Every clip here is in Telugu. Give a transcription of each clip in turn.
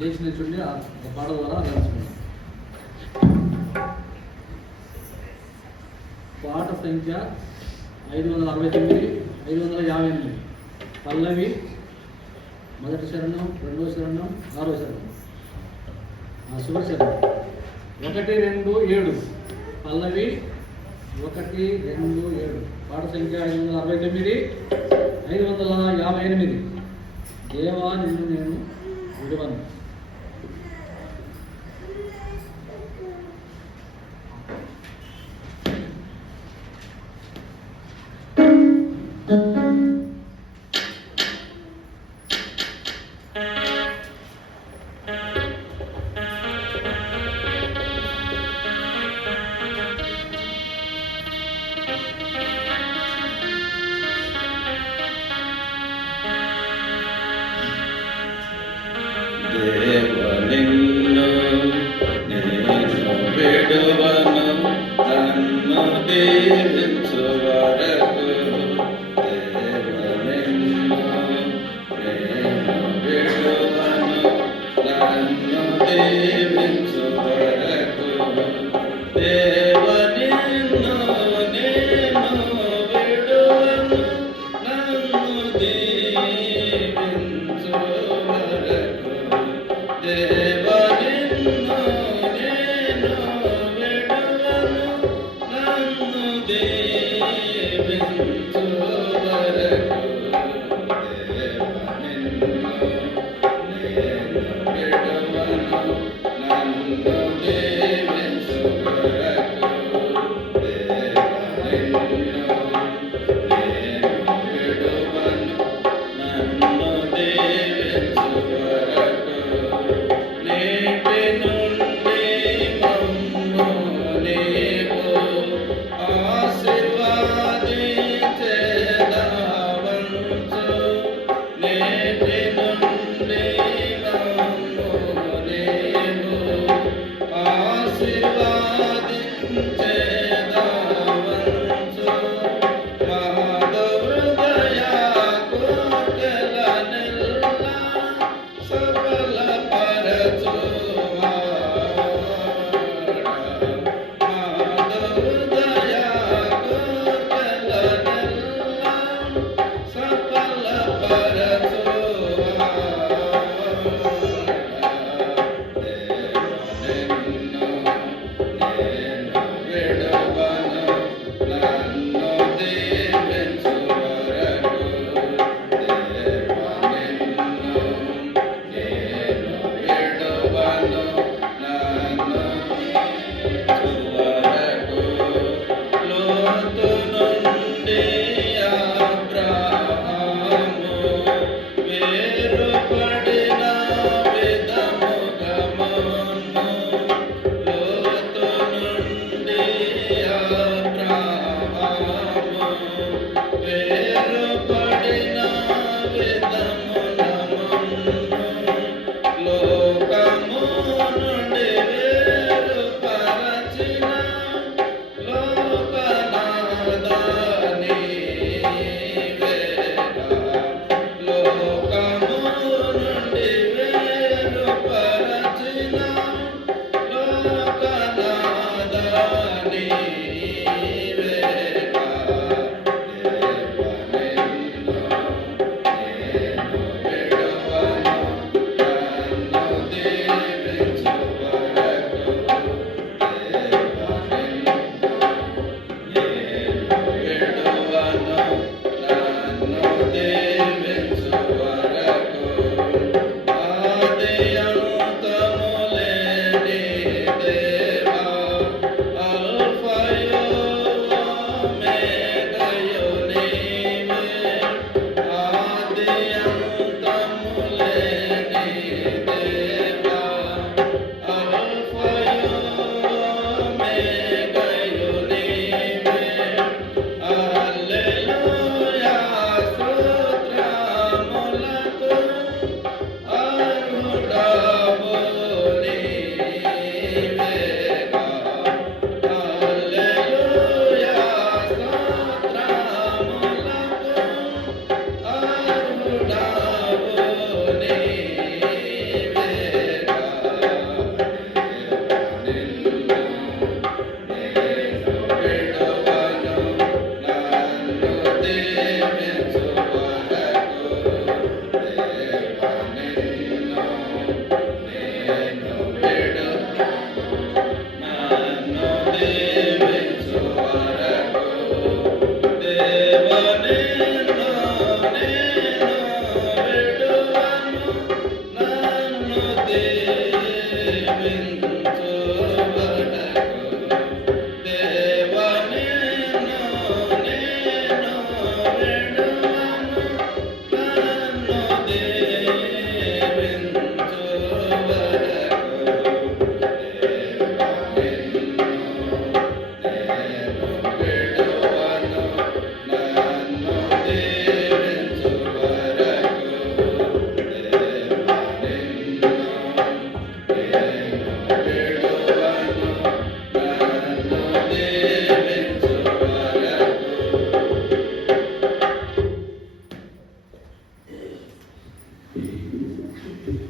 లేచిన చూడండి ఆ పాట ద్వారా నడుచుకున్నాం. పాట సంఖ్య 569, 558. పల్లవి మొదటి శరణం, రెండవ శరణం, ఆరో శరణం, శుభ శరణం 1, 2, 7. పల్లవి 1, 2, 7. పాట సంఖ్య 569, 558. దేవా నిన్ను నేను విడువను. దేవనిన్ను నేను విడువను, నన్ను దీవించు వరకు. దేవనిన్ను నేను విడువను, నన్ను దీవించు వరకు. దేవనిన్ను నేను విడువను, నన్ను దీవించు వరకు. దేవనిన్ను నేను విడువను, నన్ను దీవించు వరకు. దేవనిన్ను నేను విడువను, నన్ను దీవించు వరకు. దేవనిన్ను నేను విడువను, నన్ను దీవించు వరకు. నేటి నుండి మమ్ము నీవు ఆశీర్వదించెదవంచు. నేటి నుండి మమ్ము నీవు ఆశీర్వదించెదవంచు. మహదహృదయ కోటెలనెల్లా సఫలపరచువాడా. మహదహృదయ కోటెలనెల్లా సఫలపరచువాడా. దేవనిన్ను నేను విడువను, నన్ను దీవించు వరకు. దేవనిన్ను నేను విడువను, నన్ను దీవించు వరకు. లోతు నుండి అబ్రహాము వేరుపడిన విధముగా మమ్ము. లోతు నుండి అబ్రహాము వేరుపడిన విధమున మమ్ము. లోకము నుండి వేరుపరచిన లోకనాథ నీవేగా. లోకము నుండి బైబిల్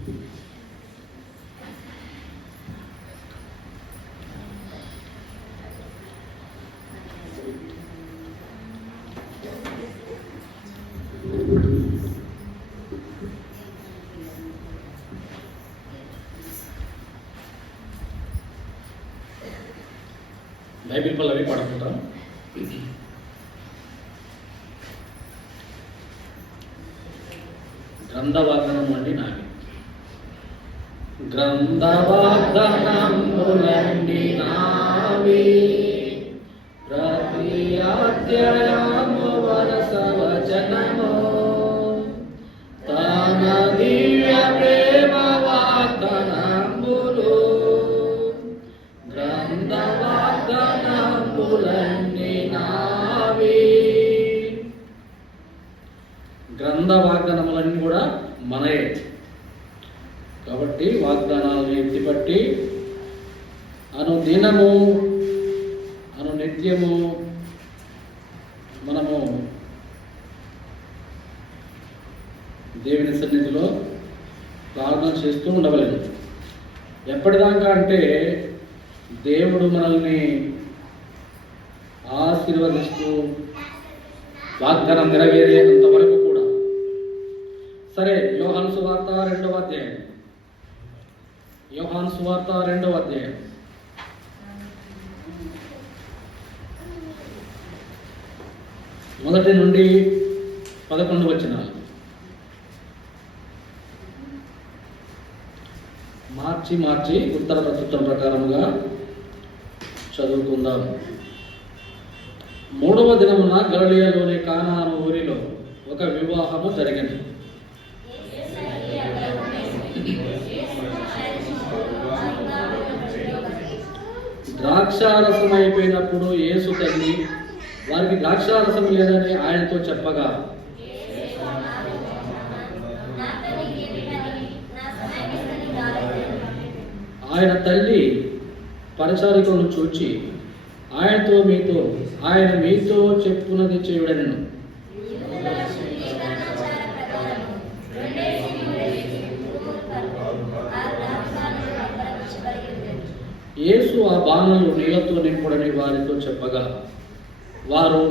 పల్లవి పడుకుంటాం. గ్రంథ వాగ్దానం అండి నావి. గ్రంథ వాగ్దానములండి నావి, ప్రతి అధ్యాయము వరస వచనము, తన దివ్య ప్రేమ వాగ్దానములు, గ్రంథ వాగ్దానములండి నావి. గ్రంథ వాగ్దానములన్నీ కూడా మనయే కాబట్టి వాగ్దానాలను ఎత్తిపట్టి అనుదినము నిత్యము మనము దేవుని సన్నిధిలో ప్రార్థన చేస్తూ ఉండవలేదు. ఎప్పటిదాకా అంటే దేవుడు మనల్ని ఆశీర్వదిస్తూ వాగ్దానం నెరవేరేంత వరకు కూడా. సరే, యోహాను సువార్త 2వ అధ్యాయం. యోహాను సువార్త 2వ అధ్యాయం మొదటి నుండి 11 వచనాలు. మార్చి ఉత్తర ప్రస్తుతం ప్రకారముగా చదువుకుందాం. 3వ దినమున గలిలయలోని కానాను ఊరిలో ఒక వివాహము జరిగింది. ద్రాక్షారసం అయిపోయినప్పుడు యేసు తల్లి వారికి ద్రాక్షారసం లేదని ఆయనతో చెప్పగా, ఆయన తల్లి పరిచారికలను చూచి ఆయన మీతో చెప్పునది చేయుడనెను. యేసు ఆ బాణలు నీళ్లతో నింపుడని వారితో చెప్పగా, వారు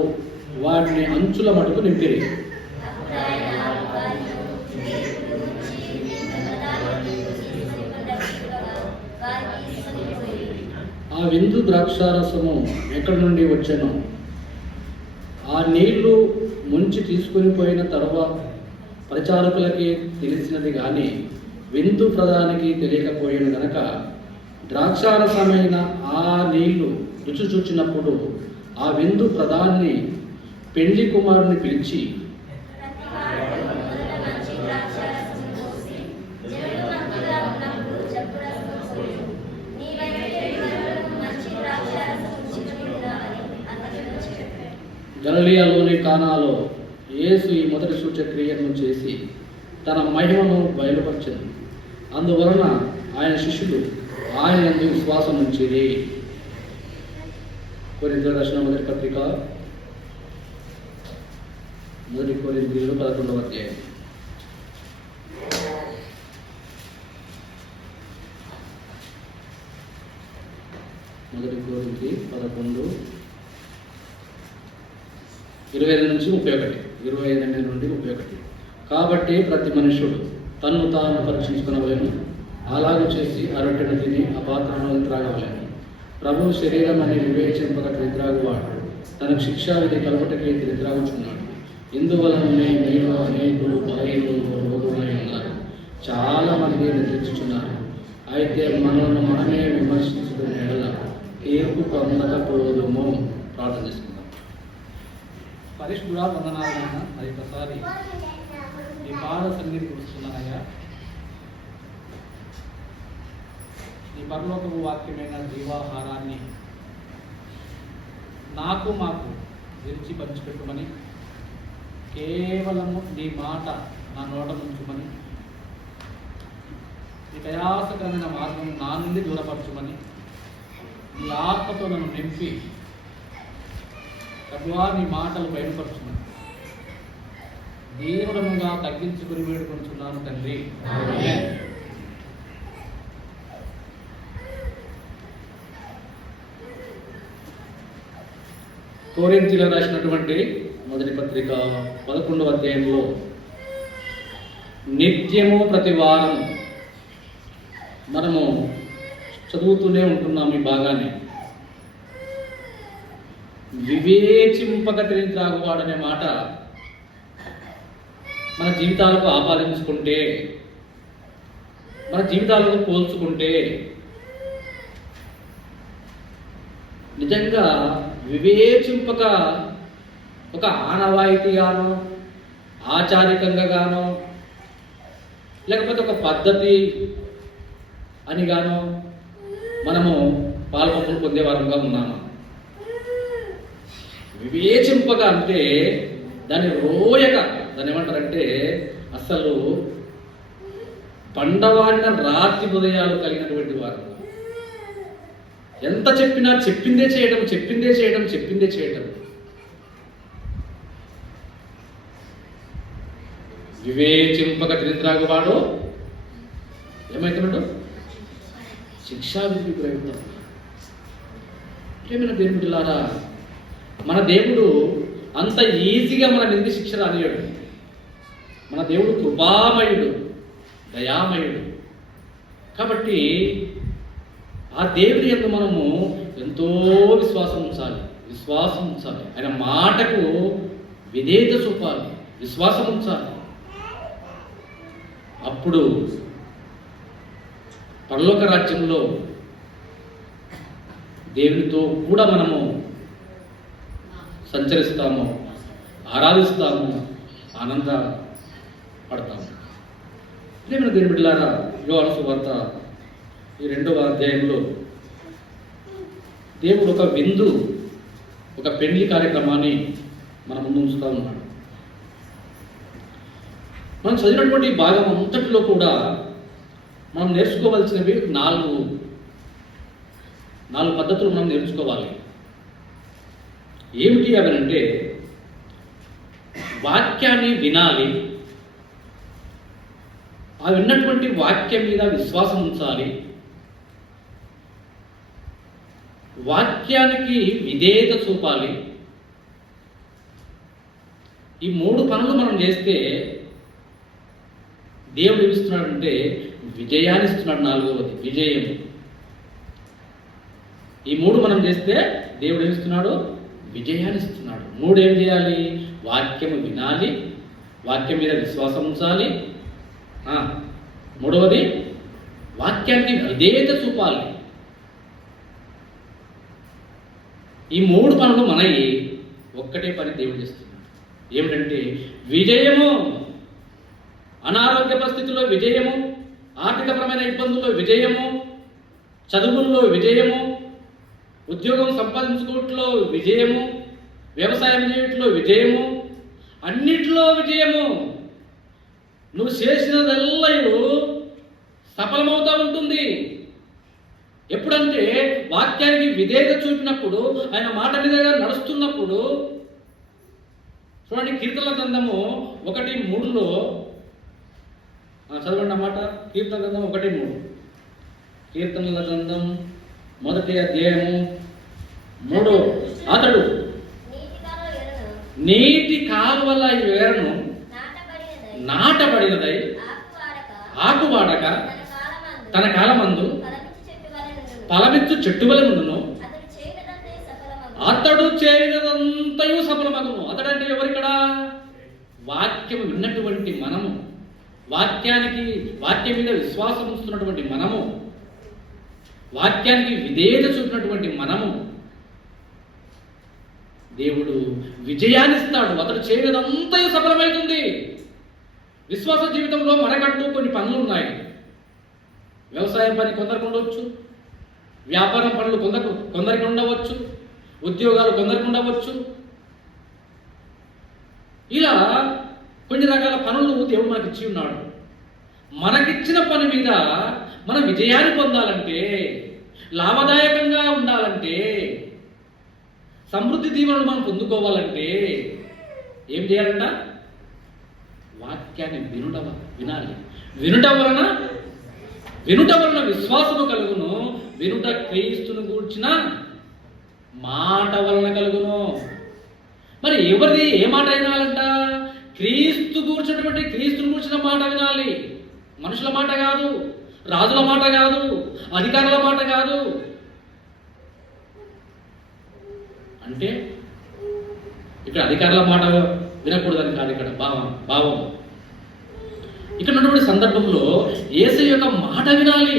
వాటిని అంచుల మటుకు నింపిరి. ఆ విందు ద్రాక్షారసము ఎక్కడి నుండి వచ్చెనో ఆ నీళ్లు ముంచి తీసుకుని పోయిన తర్వాత పరిచారకులకి తెలిసినది కానీ విందు ప్రధానికి తెలియకపోయిన గనక ద్రాక్షారసమైన ఆ నీళ్లు రుచి చూచినప్పుడు ఆ విందు ప్రధాన్ని పెండ్లి కుమారుని పిలిచి, గలిలయలోని కానాలో యేసు ఈ మొదటి సూచక్రియను చేసి తన మహిమను బయలుపరిచింది. అందువలన ఆయన శిష్యులు ఆయన యందు విశ్వాసం ఉంచిరి. కొరింథీయుల రాసిన మొదటి పత్రిక 1 కొరింథీయులు 11వ అధ్యాయం. మొదటి కొరింథీ 11 25 నుంచి 31, 22 నుండి 31. కాబట్టి ప్రతి మనుషుడు తన్ను తాను పరీక్షించుకునవలెను, అలాగే చేసి ఆ రొట్టెను తిని ఆ పాత్రను త్రాగవలెను. ప్రభువు శరీరం అని వివేచింపక త్రాగువాడు తనకు శిక్షావిధి కలపటకే త్రాగుచున్నాడు. ఇందువలననే మీలో అనేకులు బలహీనులు రోగులై ఉన్నారు, చాలా మంది నిద్రించుచున్నారు. అయితే మనల్ని మనమే విమర్శించుకునే ఎడల తీర్పు పొందకపోదుము. ప్రార్థన చేసుకుందాం. పరిశుద్ధుడా, వందనాలైనా మరి ఒకసారి ఈ పాద సన్నిధి కూర్చున్నానయ్యా. ఈ పరలోకపు వాక్యమైన జీవాహారాన్ని నాకు మాకు విరిచి పంచిపెట్టమని, కేవలము నీ మాట నా నోట ఉంచుమని, నీ ప్రయాసకరమైన మార్గం నా నుండి దూరపరచుమని, నీ ఆత్మతో నన్ను నింపి ప్రభువా నీ మాటలు బయలుపరచుమని, దీనుడముగా తగ్గించుకుని వేడుకొనుచున్నాను తండ్రి. ఆమేన్. కొరింథీయులకు రాసినటువంటి మొదటి పత్రిక 11వ అధ్యాయంలో నిత్యము ప్రతి వారం మనము చదువుతూనే ఉంటున్నాం ఈ భాగాన్ని. వివేచింపక తిరిగి త్రాగువాడనే మాట మన జీవితాలకు ఆపాదించుకుంటే, మన జీవితాలకు పోల్చుకుంటే నిజంగా వివేచింపక ఒక ఆనవాయితీగానో ఆచారికంగానో లేకపోతే ఒక పద్ధతి అని గానో మనము పాల్పంపులు పొందే వారంగా ఉన్నాము. వివేచింపగా అంటే దాన్ని రోయక, దాన్ని ఏమంటారంటే అసలు బండవాడిన రాతి హృదయాలు కలిగినటువంటి వారు. ఎంత చెప్పినా చెప్పిందే చేయడం, చెప్పిందే చేయడం, చెప్పిందే చేయడం. వివేచింపక తిరిగిత్రాగువాడు ఏమవుతున్నాడు? శిక్షావిధి ప్రయుక్తం. ఏమైనా దేవుని బిడ్డలారా, మన దేవుడు అంత ఈజీగా మన నింది శిక్ష రానియాడు. మన దేవుడు కృపామయుడు, దయామయుడు. కాబట్టి ఆ దేవుడి యందు మనము ఎంతో విశ్వాసం ఉంచాలి. ఆయన మాటకు విధేయత చూపాలి, విశ్వాసం ఉంచాలి. అప్పుడు పరలోక రాజ్యంలో దేవునితో కూడా మనము సంచరిస్తాము, ఆరాధిస్తాము, ఆనంద పడతాము. ప్రియమైన దేవుని బిడ్డలారా, యోహాను సువార్త ఈ 2వ అధ్యాయంలో దేవుడు ఒక విందు, ఒక పెళ్లి కార్యక్రమాన్ని మన ముందు ఉంచుతూ ఉన్నాడు. మనం చదివినటువంటి భాగం అంతటిలో కూడా మనం నేర్చుకోవాల్సినవి 4 పద్ధతులు మనం నేర్చుకోవాలి. ఏమిటి అవనంటే, వాక్యాన్ని వినాలి, ఆ విన్నటువంటి వాక్యం మీద విశ్వాసం ఉంచాలి, వాక్యానికి విధేయత చూపాలి. ఈ 3 పనులు మనం చేస్తే దేవుడు ఏమిస్తున్నాడంటే విజయాన్ని ఇస్తున్నాడు. 4వది విజయం. ఈ 3 మనం చేస్తే దేవుడు ఏమిస్తున్నాడు? విజయాన్ని ఇస్తున్నాడు. 3 ఏం చేయాలి? వాక్యము వినాలి, వాక్యం మీద విశ్వాసం ఉంచాలి, 3వది వాక్యానికి విధేయత చూపాలి. ఈ 3 పనులు మనకి ఒక్కటే పని దేవుడు చేస్తున్నాడు. ఏమిటంటే విజయము. అనారోగ్య పరిస్థితుల్లో విజయము, ఆర్థికపరమైన ఇబ్బందుల్లో విజయము, చదువుల్లో విజయము, ఉద్యోగం సంపాదించుకోవట్లో విజయము, వ్యవసాయం చేయట్లో విజయము, అన్నిటిలో విజయము. నువ్వు చేసినదెల్లయూ సఫలమవుతూ ఉంటుంది. ఎప్పుడంటే వాక్యానికి విధేయత చూపినప్పుడు, ఆయన మాట మీదగా నడుస్తున్నప్పుడు. చూడండి, కీర్తనల గ్రంథము 1:3లో చదవండి అన్నమాట. కీర్తన గ్రంథం 1:3. కీర్తనల గ్రంథం 1వ అధ్యాయము 3. అతడు నీటి కాలువల ఎరను నాటబడినదై ఆకువాడక తన కాలమందు ఫలమిచ్చు చెట్టు వలె ఉండును. అతడు చేయనదంతయు సఫలమగును. అతడంటే ఎవరిక్కడ? వాక్యం విన్నటువంటి మనము, వాక్యం మీద విశ్వాసం ఉంచుతున్నటువంటి మనము, వాక్యానికి విధేయత చూపినటువంటి మనము. దేవుడు విజయాన్ని ఇస్తాడు. అతడు చేయనదంతయు సఫలమవుతుంది. విశ్వాస జీవితంలో మనకంటూ కొన్ని పనులు ఉన్నాయి. వ్యవసాయం పని కొందరికి ఉండవచ్చు, వ్యాపారం పనులు కొందరికి ఉండవచ్చు, ఉద్యోగాలు కొందరికి ఉండవచ్చు. ఇలా కొన్ని రకాల పనులు దేవుడు మనకి ఇచ్చి ఉన్నాడు. మనకిచ్చిన పని మీద మనం విజయాన్ని పొందాలంటే, లాభదాయకంగా ఉండాలంటే, సమృద్ధి దీవెనలు మనం పొందుకోవాలంటే ఏం చేయాలంట? వాక్యాన్ని వినాలి. వినుట వలన విశ్వాసము కలుగును. వినుట క్రీస్తును గూర్చిన మాట వలన కలుగును. మరి ఎవరిది ఏ మాట వినాలంట? క్రీస్తును గూర్చిన మాట వినాలి. మనుషుల మాట కాదు, రాజుల మాట కాదు, అధికారుల మాట కాదు. అంటే ఇక్కడ అధికారుల మాట వినకూడదని కాదు ఇక్కడ భావం. ఇక్కడ ఉన్నటువంటి సందర్భంలో యేసయ్య యొక్క మాట వినాలి.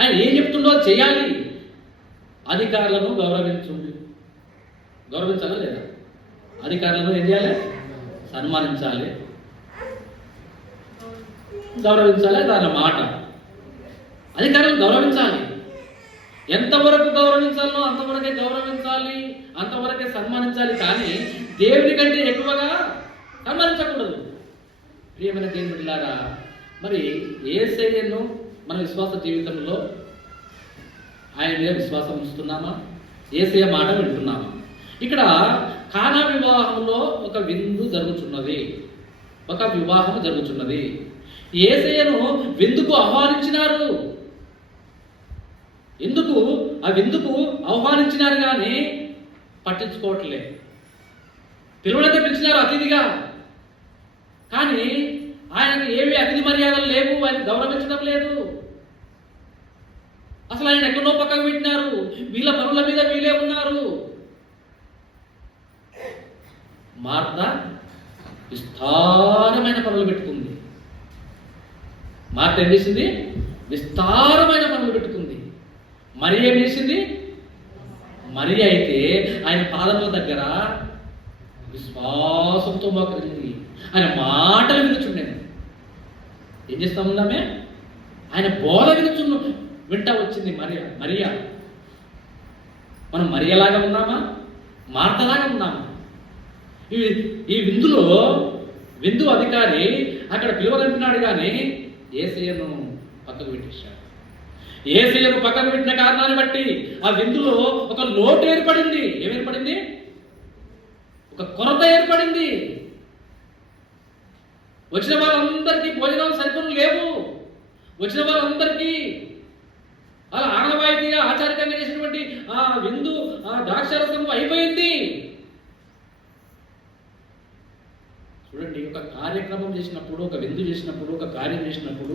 ఆయన ఏం చెప్తుండో అది చేయాలి. అధికారులను గౌరవించాలా లేదా? అధికారులను ఏం చేయాలి? సన్మానించాలి, గౌరవించాలి. దాని మాట అధికారులను గౌరవించాలి. ఎంతవరకు గౌరవించాలో అంతవరకే గౌరవించాలి, అంతవరకే సన్మానించాలి. కానీ దేవుని కంటే ఎక్కువగా సన్మానించకూడదు. ప్రియమైన దేవుని బిడ్డలారా, మరి యేసయ్యను మన విశ్వాస జీవితంలో ఆయన మీద విశ్వాసం ఉంచుతున్నామా? యేసయ్య మాట వింటున్నామా? ఇక్కడ కానా వివాహంలో ఒక వివాహం జరుగుతున్నది. యేసయ్యను విందుకు ఆహ్వానించినారు. ఎందుకు ఆ విందుకు ఆహ్వానించినారు కానీ పట్టించుకోవట్లే. పిలువనైతే పిలిచినారు అతిథిగా, కానీ ఆయనకు ఏవి అతిథి మర్యాదలు లేవు. ఆయన గౌరవించడం లేదు. అసలు ఆయన ఎక్కడో పక్కకు పెట్టినారు. వీళ్ళ పనుల మీద వీళ్ళే ఉన్నారు. మార్త విస్తారమైన పనులు పెట్టుకుంది. మార్త ఏం చేసింది? విస్తారమైన పనులు పెట్టుకుంది. మరి ఏం చేసింది? మరి అయితే ఆయన పాదముల దగ్గర విశ్వాసంతో మోకరింది. ఆయన మాటలు వినుచుండేది. ఏం చేస్తా ఉన్నామే? ఆయన బోధ వింటా వచ్చింది మరియా. మనం మరియలాగా ఉన్నామా? మార్తలాగా ఉన్నామా? ఈ విందు అధికారి అక్కడ పిలువలంటున్నాడు కానీ యేసయ్యను పక్కకు పెట్టేశాడు. యేసయ్యను పక్కకు పెట్టిన కారణాన్ని బట్టి ఆ విందులో ఒక లోటు ఏర్పడింది. ఏమేర్పడింది? ఒక కొరత ఏర్పడింది. వచ్చిన వాళ్ళందరికీ భోజనాలు సరిపడలు లేవు. వచ్చిన వాళ్ళందరికీ అలా ఆనవాయితీగా ఆచారికంగా చేసినటువంటి ఆ విందు, ఆ ద్రాక్షారసం అయిపోయింది. చూడండి, ఒక కార్యక్రమం చేసినప్పుడు, ఒక విందు చేసినప్పుడు, ఒక కార్యం చేసినప్పుడు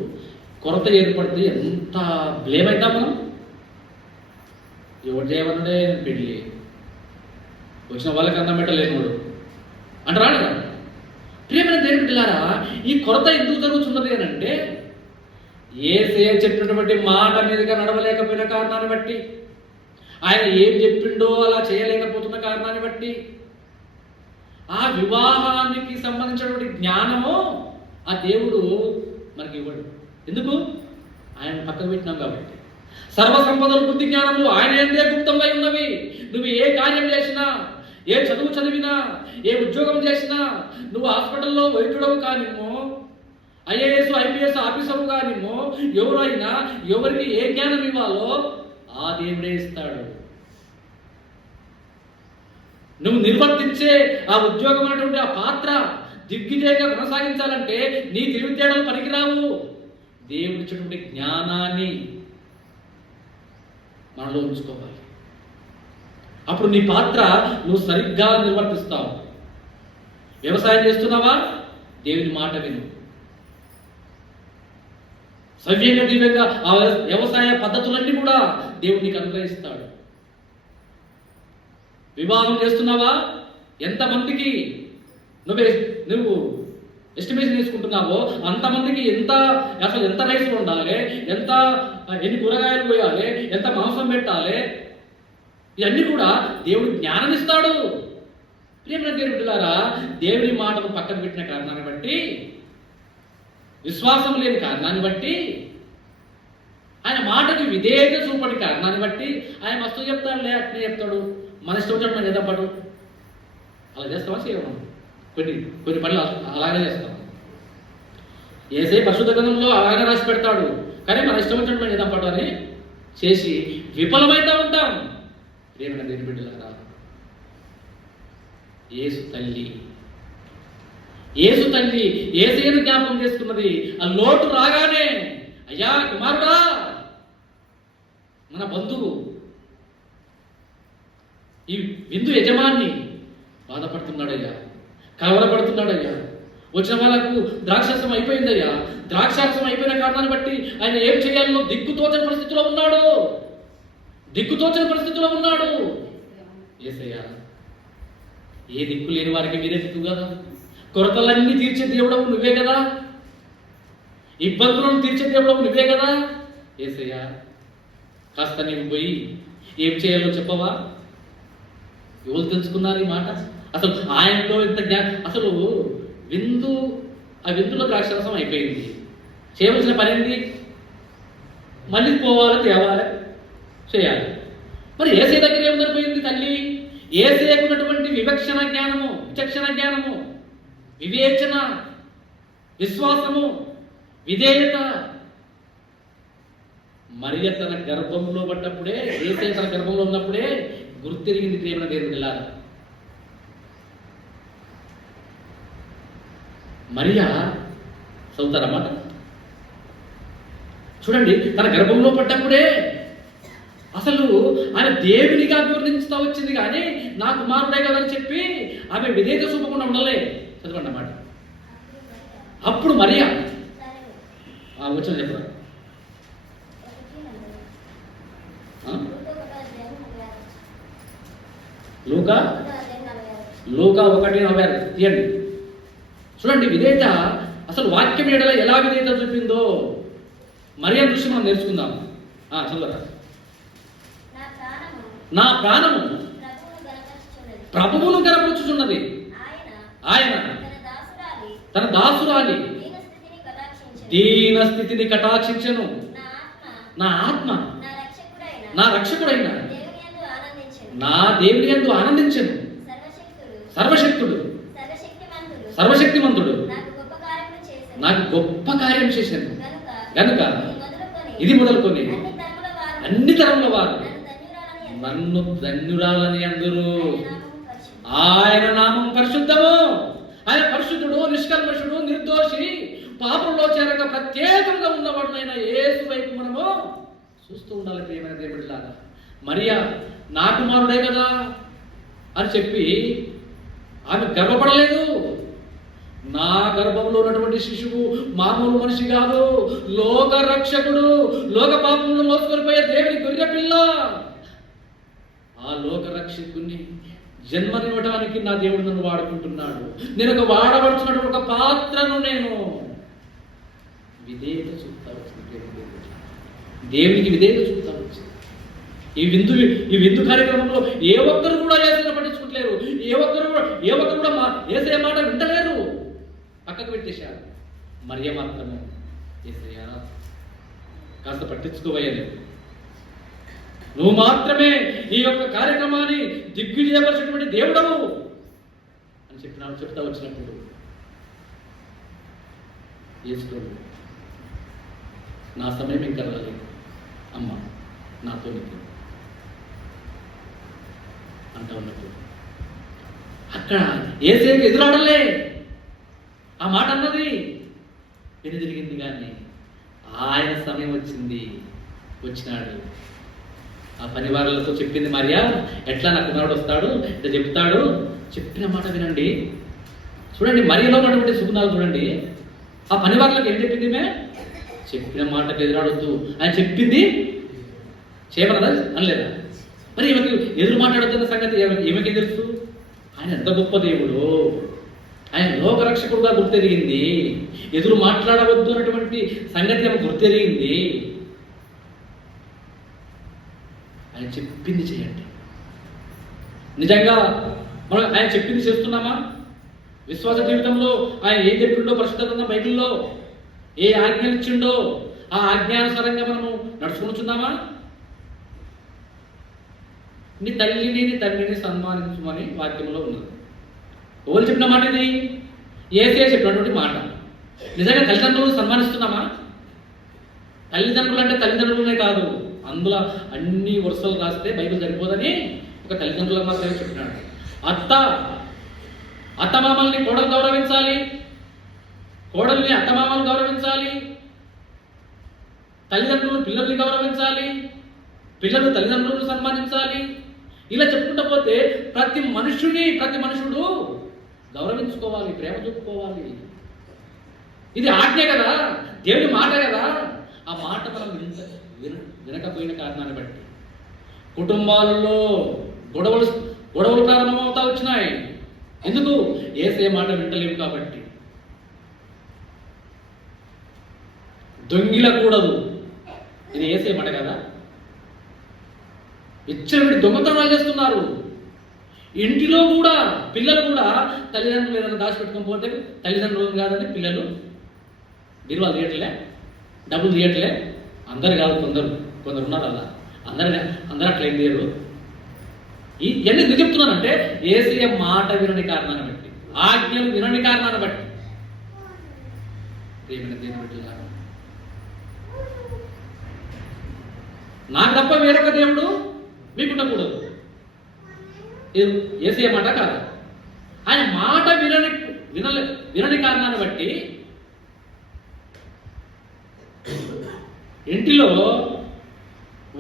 కొరత ఏర్పడితే ఎంత బ్లేమ్ అవుతాం మనం. ఎవరు చేయమన్నాడే పెళ్ళి, వచ్చిన వాళ్ళకి అన్నం పెట్టలేనుడు అంటారా? ప్రియమైన దేవుని బిడ్డలారా, ఈ కొరత ఎందుకు జరుగుతున్నది అని అంటే యేసయ్య చెప్పినటువంటి మాట మీదుగా నడవలేకపోయిన కారణాన్ని బట్టి, ఆయన ఏం చెప్పిండో అలా చేయలేకపోతున్న కారణాన్ని బట్టి, ఆ వివాహానికి సంబంధించినటువంటి జ్ఞానము ఆ దేవుడు మనకి ఇవ్వడు. ఎందుకు? ఆయన పక్కకు పెట్టినాం కాబట్టి. సర్వసంపదలు బుద్ధి జ్ఞానములు ఆయన ఎందే గుప్తంగా ఉన్నవి. నువ్వు ఏ కార్యం చేసినా, ఏ చదువు చదివినా, ఏ ఉద్యోగం చేసినా, నువ్వు హాస్పిటల్లో వైద్యుడవు కానిమో, ఐఏఎస్ ఐపీఎస్ ఆఫీసరు కానిమో, ఎవరైనా ఎవరికి ఏ జ్ఞానం ఇవ్వాలో ఆ దేవుడే ఇస్తాడు. నువ్వు నిర్వర్తించే ఆ ఉద్యోగం అనేటువంటి ఆ పాత్ర దిగ్విజయంగా కొనసాగించాలంటే నీ తెలివితేటలు పనికిరావు. దేవుడి ఇచ్చినటువంటి జ్ఞానాన్ని మనలో ఉంచుకోవాలి. అప్పుడు నీ పాత్ర నువ్వు సరిగ్గా నిర్వర్తిస్తావు. వ్యవసాయం చేస్తున్నావా? దేవుని మాట విను. సవ్యంగా దివ్యంగా ఆ వ్యవసాయ పద్ధతులన్నీ కూడా దేవుడు నీకు అనుగ్రహిస్తాడు. వివాహం చేస్తున్నావా? ఎంతమందికి నువ్వు ఎస్టిమేషన్ తీసుకుంటున్నావో అంతమందికి అసలు ఎంత రైస్ ఉండాలి, ఎన్ని కూరగాయలు పోయాలి, ఎంత మాంసం పెట్టాలి, ఇవన్నీ కూడా దేవుడు జ్ఞానం ఇస్తాడు. ప్రియమైన దేవుని బిడ్డలారా, దేవుని మాటను పక్కన పెట్టిన కారణాన్ని బట్టి, విశ్వాసం లేని కారణాన్ని బట్టి, ఆయన మాటకి విధేయత చూపని కారణాన్ని బట్టి ఆయన మస్తు చెప్తాడులే, అట్నే చెప్తాడు, మన ఇష్టం వచ్చాడు మనం ఎదపడు. అలా చేస్తామా? చేయము. కొన్ని పనులు అలాగే చేస్తాం. యేసయ్య పరిశుద్ధ గ్రంథంలో అలాగే రాసి పెడతాడు, కానీ మన ఇష్టం వచ్చినట్టు మనం ఎదపడు అని చేసి విఫలమైతే ఉంటాం. ప్రియమైన దేవుని బిడ్డలారా, యేసు తల్లి యేసు తల్లి యేసయ్యను జ్ఞాపకం చేసుకున్నది. ఆ లోటు రాగానే, అయ్యా కుమారుడా, మన బంధువు, ఈ విందు యజమాని బాధపడుతున్నాడయ్యా, కలవరపడుతున్నాడయ్యా. వచ్చిన వాళ్ళకు ద్రాక్షారసం అయిపోయిందయ్యా. ద్రాక్షారసం అయిపోయిన కారణాన్ని బట్టి ఆయన ఏం చేయాలో దిక్కుతోచని పరిస్థితిలో ఉన్నాడు. యేసయ్యా, ఏ దిక్కు లేని వారికి మీరే దిక్కు కదా. కొరతలన్నీ తీర్చే దేవుడవు నువ్వే కదా. ఇబ్బందులను తీర్చే దేవుడవు నువ్వే కదా. యేసయ్యా, కాస్త నీవు పోయి ఏం చేయాలో చెప్పవా? ఎవరు తెలుసుకున్నారు ఈ మాట? అసలు ఆయనలో ఇంత అసలు ఆ విందులో ద్రాక్షరసం అయిపోయింది. చేయవలసిన పని ఏంటి? మళ్ళీ పోవాలి, తేవాలి, చేయాలి. మరి యేసయ్య దగ్గర ఏమైపోయింది తల్లి? యేసయ్యకున్నటువంటి విచక్షణ జ్ఞానము, వివేచన, విశ్వాసము, విధేయత. మరియ తన గర్భంలో పడ్డప్పుడే, యేసయ్య తన గర్భంలో ఉన్నప్పుడే గుర్తెరిగింది ప్రేమ దేవుని వెళ్ళాలి. మరియా చదువుతారన్నమాట. చూడండి, తన గర్భంలో పడ్డప్పుడే అసలు ఆయన దేవునిగా అభివర్ణించుతూ వచ్చింది, కానీ నా కుమారుడే కదని చెప్పి ఆమె విధేయత చూపకుండా ఉండలే. చదవండి అన్నమాట. అప్పుడు మరియా వచ్చిన చెప్పరా? లూకా 1:46 తీయండి. చూడండి, విధేయత అసలు వాక్యం ఏడల ఎలా విధేయత చూపిందో మరియా దృష్టి మనం నేర్చుకుందాం. చదవరా? నా ప్రాణము ప్రభువును గనపరుచుచున్నది. ఆయన తన దాసురాలి దీన స్థితిని కటాక్షించెను. నా ఆత్మ నా రక్షకుడైన నా దేవుని యందు ఆనందించెను. సర్వశక్తిమంతుడు నాకు గొప్ప కార్యం చేశాను గనుక ఇది మొదలుకొని అన్ని తరముల వారు నన్ను ధన్యురాలని అందరూ. ఆయన నామం పరిశుద్ధము. ఆయన పరిశుద్ధుడు, నిష్కల్మషుడు, నిర్దోషి, పాపంలో చేరక ప్రత్యేకంగా ఉన్నవాడునైనా యేసు వైపు మనము చూస్తూ ఉండాలి. ప్రియమైన దేవుడిలాగా మరియా నా కుమారుడే కదా అని చెప్పి ఆమె గర్వపడలేదు. నా గర్భంలో ఉన్నటువంటి శిశువు మామూలు మనిషి కాదు, లోక రక్షకుడు, లోక పాపములను మోసుకొని పోయే దేవుని గొర్రె పిల్ల. ఆ లోక రక్షకుని జన్మనివ్వడానికి నా దేవుడు నన్ను వాడుకుంటున్నాడు. నేను ఒక వాడబడుతున్నటువంటి ఒక పాత్రను. నేను విధేయత చూపుతా వచ్చిన దేవునికి విధేయత చూపుతా వచ్చింది. ఈ విందు కార్యక్రమంలో ఏ ఒక్కరు కూడా యేసయ్యను పట్టించుకుంటలేరు. ఏ ఒక్కరు కూడా యేసయ్య మాట వింటలేరు, పక్కకు పెట్టేశారు. మరియ మాత్రమే యేసయ్య కాస్త పట్టించుకోవయ్యని, నువ్వు మాత్రమే ఈ యొక్క కార్యక్రమాన్ని దిగ్విజయపరిచినటువంటి దేవుడవు అని చెప్తా వచ్చినప్పుడు యేసుడు నా సమయం ఇంకా రాలేదు అమ్మ, నాతో అంటా ఉన్నప్పుడు అక్కడ యేసయ్యకు ఎదురాడలే. ఆ మాట అన్నది వెను తిరిగింది, కానీ ఆయన సమయం వచ్చినాడు. ఆ పని వాళ్ళతో చెప్పింది మరియా, ఎట్లా నా కుమారుడు వస్తాడు, ఇట్లా చెప్తాడు. చెప్పిన మాట వినండి. చూడండి, మరియలో ఉన్నటువంటి సుగుణాలు చూడండి. ఆ పని వాళ్ళకి ఏం చెప్పింది? చెప్పిన మాటకు ఎదురాడొద్దు ఆయన చెప్పింది చేయమన్నదా అనలేదా? మరి ఈమెకి ఎదురు మాట్లాడుతున్న సంగతి ఈమెకి తెలుసు. ఆయన ఎంత గొప్ప దేవుడు, ఆయన లోకరక్షకుడుగా గుర్తెరిగింది. ఎదురు మాట్లాడవద్దు అన్నటువంటి సంగతి ఆమె గుర్తెరిగింది. ఆయన చెప్పింది చేయండి. నిజంగా మనం ఆయన చెప్పింది చేస్తున్నామా? విశ్వాస జీవితంలో ఆయన ఏం చెప్పిండో పరిశుద్ధ బైబిల్లో ఏ ఆజ్ఞలు ఇచ్చిండో ఆ ఆజ్ఞానుసారంగా మనము నడుచుకుంటున్నామా? నీ తల్లిని నీ తండ్రిని సన్మానించమని వాక్యంలో ఉన్నది. ఎవరు చెప్పిన మాట ఇది? యేసయ్య చెప్పినటువంటి మాట. నిజంగా తల్లిదండ్రులను సన్మానిస్తున్నామా? తల్లిదండ్రులు అంటే తల్లిదండ్రులనే కాదు, అందులో అన్ని వరుసలు రాస్తే బైబిల్ సరిపోదని ఒక తల్లిదండ్రులకు మాత్రమే చెప్పినాడు. అత్త మామల్ని కోడలు గౌరవించాలి, కోడల్ని అత్తమామలు గౌరవించాలి, తల్లిదండ్రులు పిల్లల్ని గౌరవించాలి, పిల్లలు తల్లిదండ్రులను సన్మానించాలి. ఇలా చెప్పుకుంటూ పోతే ప్రతి మనుషుడు గౌరవించుకోవాలి, ప్రేమ చూపుకోవాలి. ఇది ఆజ్ఞ కదా, దేవుని మాట కదా. ఆ మాట మనం వినకపోయిన కారణాన్ని బట్టి కుటుంబాల్లో గొడవలు ప్రారంభమవుతా వచ్చినాయి. ఎందుకు? యేసయ్య మాట వింటలేము కాబట్టి. దొంగిలకూడదు, ఇది యేసయ్య మాట కదా. విచ్చలవిడి దొంగతనాలు చేస్తున్నారు. ఇంటిలో కూడా పిల్లలు కూడా తల్లిదండ్రులు ఏదైనా దాచిపెట్టుకొని పోతే తల్లిదండ్రులు కాదని పిల్లలు బీరువాలు తీయట్లే, డబ్బులు తీయట్లే. అందరు కాదు, కొందరు ఉన్నారు అలా. అందరూ అట్లా ఏం తీయరు. ఇవన్నీ ఎందుకు చెప్తున్నానంటే యేసయ్య మాట వినని కారణాన్ని బట్టి, ఆజ్ఞలు వినని కారణాన్ని బట్టి. ప్రియమైన దేవుని బిడ్డలారా, నాకు తప్ప వేరొక దేవుడు మీకు ఉండకూడదు. యేసయ్య మాట కాదు. ఆయన మాట వినని కారణాన్ని బట్టి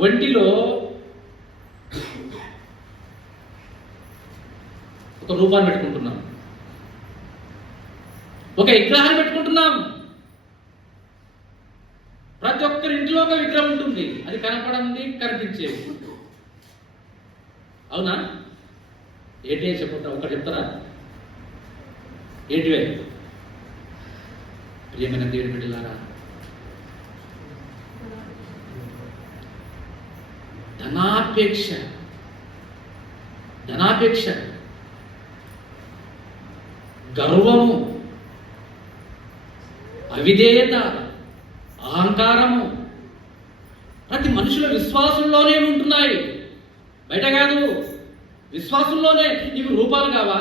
ఒంటిలో ఒక రూపాన్ని పెట్టుకుంటున్నాం, ఒక విగ్రహాన్ని పెట్టుకుంటున్నాం. ప్రతి ఒక్కరి ఇంట్లో ఒక విగ్రహం ఉంటుంది, అది కనపడంది, కనిపించేది. అవునా? ఏంటి చెప్పుకుంటా, ఒకటి చెప్తారా? ఏంటివే? ప్రియమైన దేవుని బిడ్డలారా, ధనాపేక్ష, గర్వము, అవిధేయత, అహంకారము ప్రతి మనుషుల విశ్వాసంలోనే ఉంటున్నాయి, బయట కాదు. విశ్వాసంలోనే ఇవి రూపాలు కావా?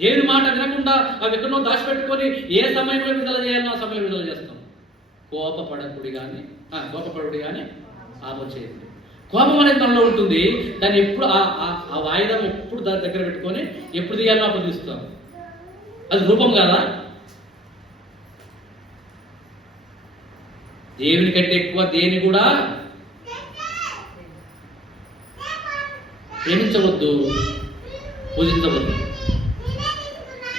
దేవుని మాట వినకుండా అవి ఎక్కడో దాచిపెట్టుకొని ఏ సమయంలో విడుదల చేయాలో ఆ సమయంలో విడుదల చేస్తాం. కోపపడుడి కానీ ఆలోచించండి. కోపం అనేది మనలో ఉంటుంది. దాన్ని ఎప్పుడు ఆ వాయిదాం ఎప్పుడు దాని దగ్గర పెట్టుకొని ఎప్పుడు తీయాలో అప్పుడు తీస్తాం. అది రూపం కాదా? దేవుని కంటే ఎక్కువ దేని కూడా ప్రేమించవద్దు, పూజించవద్దు.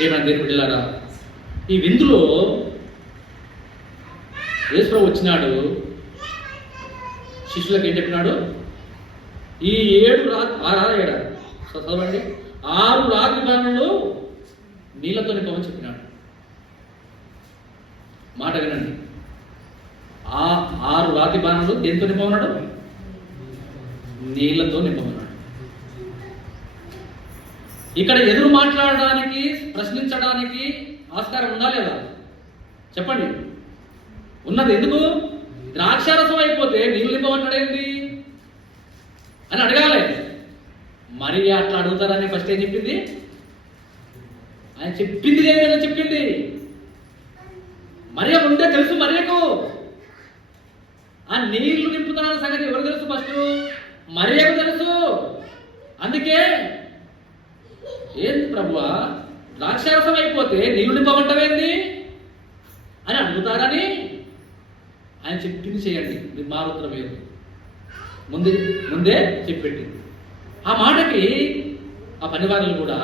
ఏమన్నా దేవుని బిడ్డలారా, ఈ విందులో యేసుప్రభు వచ్చినాడు, శిష్యులకు ఏం చెప్పినాడు? ఈ 7 చదవండి, 6 రాతి బాణలు నీళ్లతో నింపమని చెప్పినాడు. మాట వినండి, 6 రాతి బాణలు దేంతో నింపమన్నాడు? నీళ్లతో నింపమన్నాడు. ఇక్కడ ఎదురు మాట్లాడడానికి, ప్రశ్నించడానికి ఆస్కారం ఉందా లేదా? చెప్పండి. ఉన్నది. ఎందుకు? ద్రాక్షారసం అయిపోతే నీళ్ళు నింపమంటాడేంటి అని అడగాలి. మరి అట్లా అడుగుతారని ఫస్ట్ ఏం చెప్పింది? ఆయన చెప్పింది ఏదైనా చెప్పింది. మరియ ఉంటే తెలుసు మరియకు. ఆ నీళ్లు నింపుతానన్న సంగతి ఎవరు తెలుసు? ఫస్ట్ మరియకు తెలుసు. అందుకే ఏంది ప్రభువా, ద్రాక్షారసం అయిపోతే నీళ్లు నింపమంటావేంది అని అడుగుతారని ఆయన చెప్పింది చేయండి, మీరు మారుతున్న మీరు ముందే చెప్పెట్టి. ఆ మాటకి ఆ పనివారులు కూడా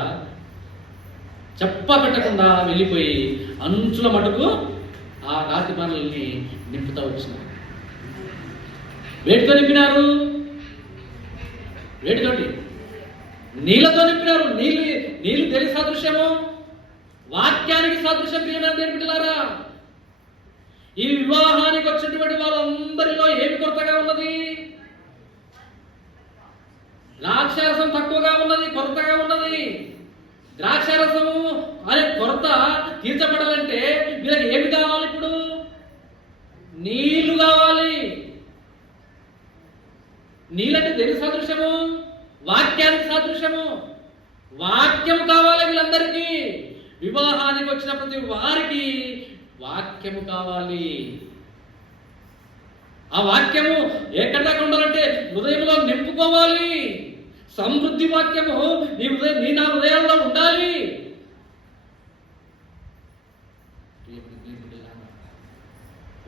చెప్పబెట్టకుండా వెళ్ళిపోయి అంచుల మటుకు ఆ రాతి పనులని నింపుతా వచ్చినారు. వేటితో నింపినారు? వేటితోటి? నీళ్ళతో నింపినారు. నీళ్ళు దేనికి సాదృశ్యము? వాక్యానికి సాదృశ్యం. ప్రియమైన దేవుని బిడ్డలారా, ఈ వివాహానికి వచ్చినటువంటి వాళ్ళందరిలో ఏమి కొరతగా ఉన్నది? ద్రాక్షారసం తక్కువగా ఉన్నది, కొరతగా ఉన్నది. ద్రాక్షారసము అనే కొరత తీర్చబడాలంటే వీళ్ళకి ఏమి కావాలి? ఇప్పుడు నీళ్లు కావాలి. నీళ్ళంటే దేనికి సాదృశ్యము? వాక్యానికి సాదృశ్యము. వాక్యము కావాలి వీళ్ళందరికీ. వివాహానికి వచ్చిన ప్రతి వారికి వాక్యము కావాలి. ఆ వాక్యము ఎక్కడ దాకా ఉండాలంటే హృదయంలో నింపుకోవాలి. సమృద్ధి వాక్యము నీ నా హృదయంలో ఉండాలి.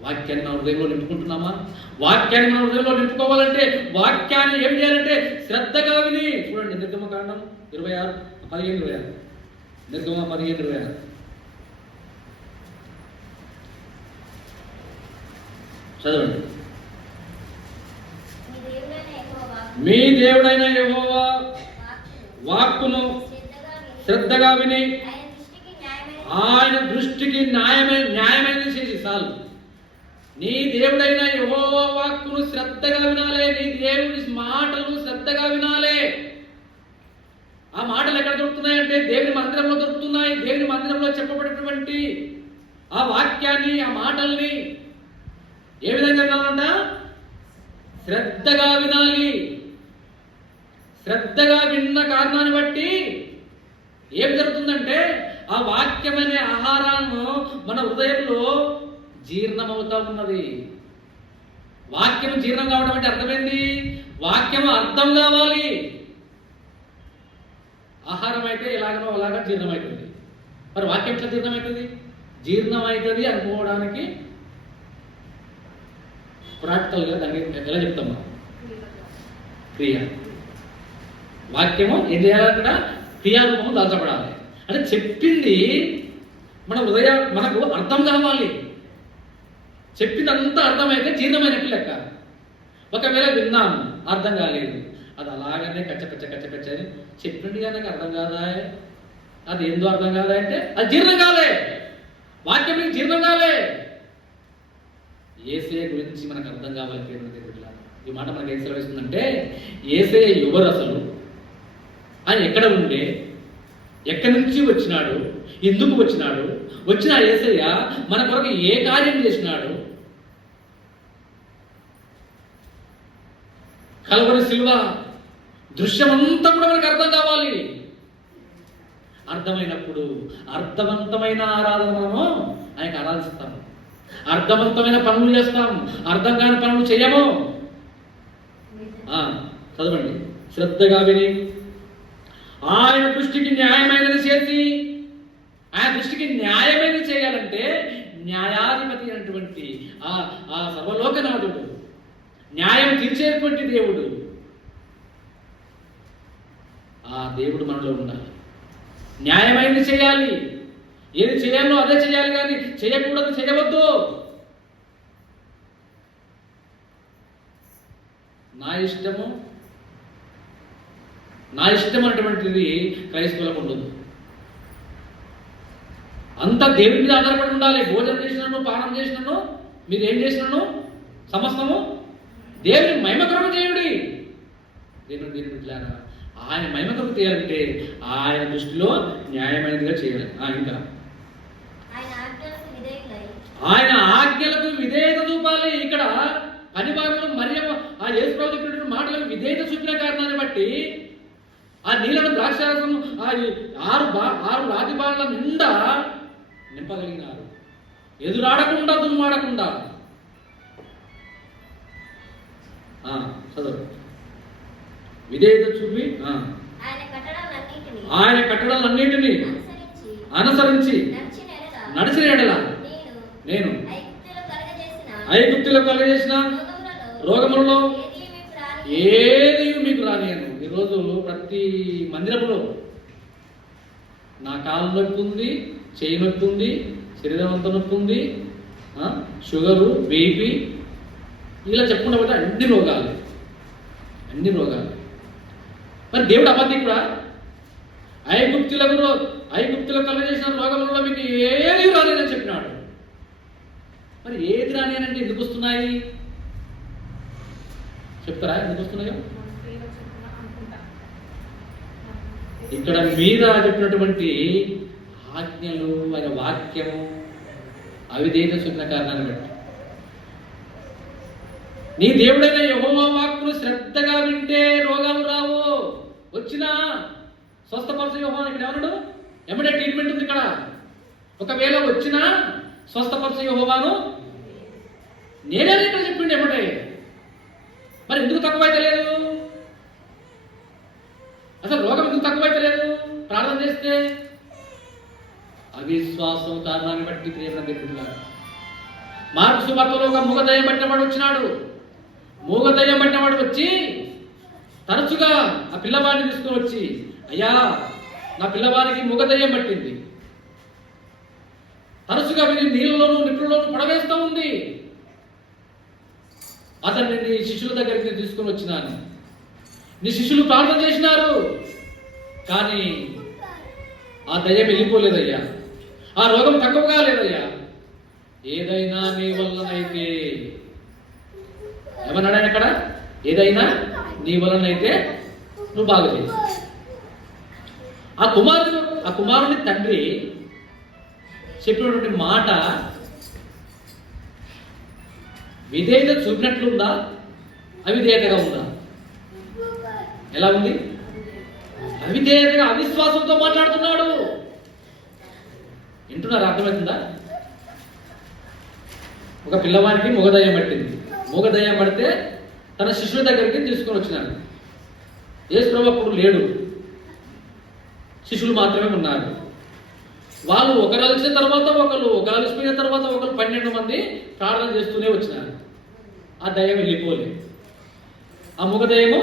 వాక్యాన్ని మన హృదయంలో నింపుకుంటున్నామా? వాక్యాన్ని మన హృదయంలో నింపుకోవాలంటే వాక్యాన్ని ఏం చేయాలంటే శ్రద్ధగా విని చూడండి. నిర్గమకాండం 15:26 నిర్గమ 15:26 చదవండి. మీ దేవుడైన యెహోవా వాక్కును శ్రద్ధగా విని ఆయన దృష్టికి న్యాయమైనది చేసి చాలు. నీ దేవుడైన యెహోవా వాక్కును శ్రద్ధగా వినాలే. నీ దేవుడి మాటలు శ్రద్ధగా వినాలే. ఆ మాటలు ఎక్కడ దొరుకుతున్నాయంటే దేవుని మందిరంలో దొరుకుతున్నాయి. దేవుని మందిరంలో చెప్పబడినటువంటి ఆ వాక్యాన్ని, ఆ మాటల్ని ఏ విధంగా వినాలంట? శ్రద్ధగా వినాలి. శ్రద్ధగా విన్న కారణాన్ని బట్టి ఏం జరుగుతుందంటే ఆ వాక్యం అనే ఆహారాన్ని మన హృదయంలో జీర్ణమవుతా ఉన్నది. వాక్యం జీర్ణం కావడం అంటే అర్థమైంది. వాక్యం అర్థం కావాలి. ఆహారం అయితే ఎలాగనో అలాగా జీర్ణమవుతుంది. మరి వాక్యం ఎట్లా జీర్ణమవుతుంది? జీర్ణమవుతుంది అనుకోవడానికి ప్రాక్టికల్గా దాన్ని ఎలా చెప్తాం? క్రియ. వాక్యము ఏం చేయాలన్నా క్రియారూపము దాల్చబడాలి. అంటే చెప్పింది మన మనకు అర్థం కావాలి. చెప్పిందంతా అర్థమైతే జీర్ణమైనట్టు లెక్క. ఒకవేళ విన్నాము అర్థం కాలేదు, అది అలాగనే కచ్చ అని చెప్పింది కానీ నాకు అర్థం కాదా? అది ఎందుకు అర్థం కాదా అంటే అది జీర్ణం కాలే. వాక్యం మీకు జీర్ణం కాలే. యేసయ్య గురించి మనకు అర్థం కావాలి. ఈ మాట మనకు ఏం సెలవిస్తుందంటే యేసయ్య ఎవరు అసలు, ఆయన ఎక్కడ ఉండే, ఎక్కడి నుంచి వచ్చినాడు, ఎందుకు వచ్చినాడు, వచ్చిన యేసయ్య మన కొరకు ఏ కార్యం చేసినాడు, కల్వరి శిలువ దృశ్యమంతా కూడా మనకు అర్థం కావాలి. అర్థమైనప్పుడు అర్థవంతమైన ఆరాధన మనము ఆయనకు ఆరాధిస్తాము. అర్థవంతమైన పనులు చేస్తాం. అర్థం కాని పనులు చేయము. చదవండి. శ్రద్ధగా విని ఆయన దృష్టికి న్యాయమైనది చేసి, ఆయన దృష్టికి న్యాయమైనది చేయాలంటే న్యాయాధిపతి అయినటువంటి ఆ సర్వలోకనాథుడు, న్యాయం తీర్చేటువంటి దేవుడు, ఆ దేవుడు మనలో ఉండాలి. న్యాయమైనది చేయాలి. ఏది చేయాలో అదే చేయాలి, కానీ చేయకూడదు చేయవద్దు. నా ఇష్టం అనేటువంటిది క్రైస్తవులకు ఉండదు. అంతా దేవుడి మీద ఆధారపడి ఉండాలి. భోజనం చేసినాను, పానం చేసినాను, మీరు ఏం చేసినాను సమస్తము దేవుని మహిమ కొరకు చేయుడి. దేవుని బిడ్డలారా, ఆయన మహిమ కొరకు చేయాలంటే ఆయన దృష్టిలో న్యాయమైనదిగా చేయాలి. ఇంకా ఆయన ఆజ్ఞలకు విధేయత చూపాలి. ఇక్కడ పనివారులు మరియమ్మ ఆ యేసుప్రభు చెప్పినటువంటి మాటలకు విధేయత చూపిన కారణాన్ని బట్టి ఆ నీళ్లను ద్రాక్షారసం ఆరు రాతి బాణల నిండా నింపగలిగినారు. ఎదురాడకుండా దుర్మాడకుండా. చదువు. విధేయత చూపి ఆయన కట్టడాలన్నింటినీ అనుసరించి నడిచిన ఎడల నేను ఐగుప్తులో కలుగజేసిన రోగములలో ఏది మీకు రానియను. ఈరోజు ప్రతి మందిరంలో నా కాలు నొప్పి ఉంది, చేయి నొప్పి ఉంది, శరీరం అంతా నొప్పి ఉంది, షుగరు, బీపీ, ఇలా చెప్పుకుంటా పోతే అన్ని రోగాలు. మరి దేవుడు అబద్ధికుడా? ఐగుప్తులో కలుగజేసిన రోగములలో మీకు ఏది రాలేదని చెప్పినాడు. మరి ఏది రానియనంటే ఎందుకు వస్తున్నాయి చెప్తారా? ఎందుకు వస్తున్నాయో ఇక్కడ మీద చెప్పినటువంటి ఆజ్ఞలు, ఆయన వాక్యము అవిధేయత చూపిన కారణాన్ని బట్టి. నీ దేవుడైన యెహోవా వాక్కును శ్రద్ధగా వింటే రోగాలు రావు. వచ్చినా స్వస్థపరచు యెహోవా. ఇక్కడ ఏమన్నాడు? ఎమ్మడే ట్రీట్మెంట్ ఉంది ఇక్కడ. ఒకవేళ వచ్చినా స్వస్థపరచు యెహోవాను నేనే ఇక్కడ చెప్పిండు ఎమ్మడే. మరి ఎందుకు తక్కువైతే లేదు? అసలు రోగం ఎందుకు తక్కువైతే లేదు? ప్రార్థన చేస్తే అవిశ్వాసం కారణాన్ని బట్టి ప్రియమైన దేవుడా, మార్కు సువార్తలో ఒక మూగదయ్యం పట్టినవాడు వచ్చినాడు. మూగదయ్యం పట్టినవాడు వచ్చి తరచుగా ఆ పిల్లవాడిని తీసుకుని వచ్చి, అయ్యా నా పిల్లవాడికి మూగదయ్యం పట్టింది, తరచుగా వీరి నీళ్ళలోనూ నిప్పులలోనూ పడవేస్తూ ఉంది, అతన్ని నీ శిష్యుల దగ్గరికి తీసుకుని వచ్చినాను. నీ శిష్యులు ప్రార్థన చేసినారు, కానీ ఆ దయ్యం వెళ్ళిపోలేదయ్యా, ఆ రోగం తక్కువ కాలేదయ్యా. ఏదైనా నీ వల్లనైతే, ఏమన్నాడు ఆయన అక్కడ? ఏదైనా నీ వలనైతే నువ్వు బాగా చేయి. ఆ కుమారుని తండ్రి చెప్పినటువంటి మాట విధేయత చూపినట్లుందా, అవిధేయతగా ఉందా? ఎలా ఉంది? అవిధేయతగా, అవిశ్వాసంతో మాట్లాడుతున్నాడు. వింటున్నారా? అర్థమవుతుందా? ఒక పిల్లవాడికి మూగదయ్యం పట్టింది. మూగదయ్యం పడితే తన శిష్యుల దగ్గరికి తీసుకొని వచ్చినాడు. యేసు ప్రభువు అప్పుడు లేడు, శిష్యులు మాత్రమే ఉన్నారు. వాళ్ళు ఒకరు అలసిన తర్వాత ఒకరు అలసిపోయిన తర్వాత ఒకరు 12 మంది ప్రార్థన చేస్తూనే వచ్చినారు. ఆ దయ్యం వెళ్ళిపోలే, ఆ మూగదయ్యము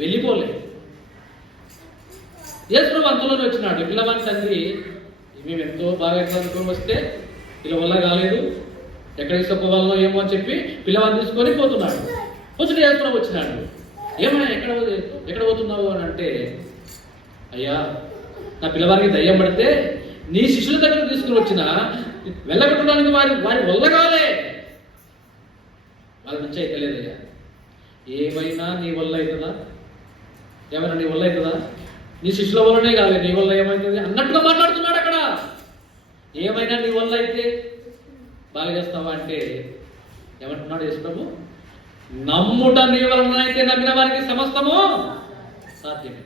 వెళ్ళిపోలే. యేసు ప్రభువు అంతలోనే వచ్చినాడు. పిల్లవాడి తండ్రి, మేము ఎంతో బాగా అనుకుని వస్తే వీళ్ళ వల్ల కాలేదు, ఎక్కడ తీసుకుపోవాలో ఏమో అని చెప్పి పిల్లవాడిని తీసుకొని పోతున్నాడు. వచ్చి యేసు ప్రభువు వచ్చినాడు. ఏమన్నా ఎక్కడ పోతున్నావు అని అంటే, అయ్యా నా పిల్లవారికి దయ్యం పడితే నీ శిష్యుల దగ్గర తీసుకుని వచ్చిన వెళ్ళగొట్టడానికి వారి వల్ల కాలే, వాళ్ళ నుంచి ఎక్కలేదయ్యా. ఏమైనా నీ వల్ల అవుతుందా? ఏమైనా నీ వల్ల అవుతుందా? నీ శిష్యుల వల్లనే కాదు, నీ వల్ల ఏమవుతుంది అన్నట్టుగా మాట్లాడుతున్నాడు అక్కడ. ఏమైనా నీ వల్ల అయితే బాగా చేస్తావా అంటే ఏమంటున్నాడు యేసు ప్రభు? నమ్ముట నీ వలన అయితే నమ్మిన వారికి సమస్తము సాధ్యమే.